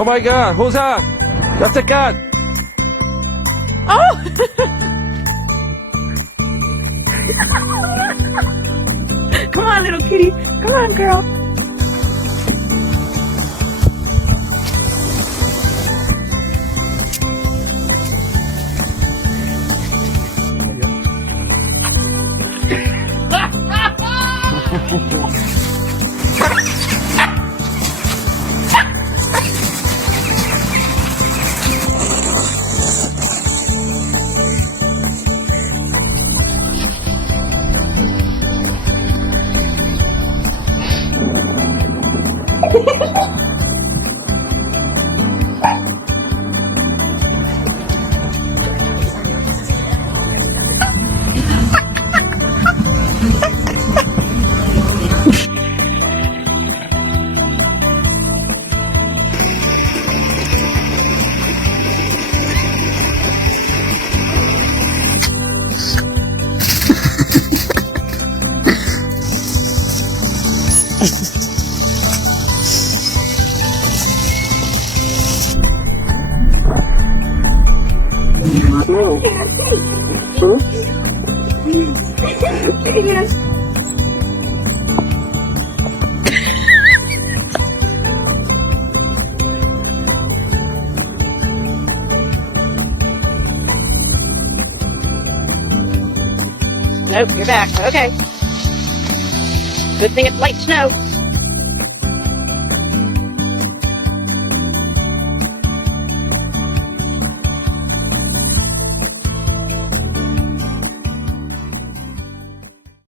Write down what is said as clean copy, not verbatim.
Oh my God, who's that? That's a cat. Oh! Come on, little kitty. Come on, girl. Nope, you're back. Okay. Good thing it's light snow.